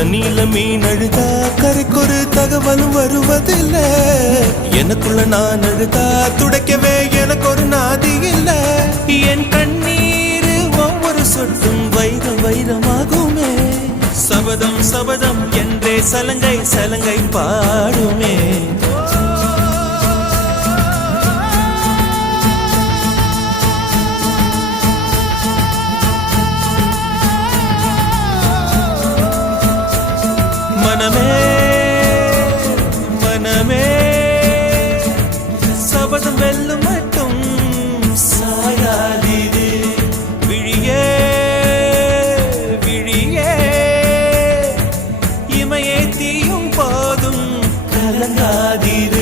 தண்ணியில மீன் அழுதா கரைக்கொரு தகவலும் வருவதில்லை. எனக்குள்ள நான் அழுதா துடைக்கவே எனக்கு ஒரு நாதி இல்லை. என் கண்ணீர் ஒவ்வொரு சொட்டும் வைரம் வைரமாகுமே. சபதம் சபதம் என்றே சலங்கை சலங்கை பாடுமே. மனமே மனமே சபதம் வெல்லும் மட்டும் சாயாதீது. விழியே விழியே இமையே தீயும் போதும் கலங்காதீது.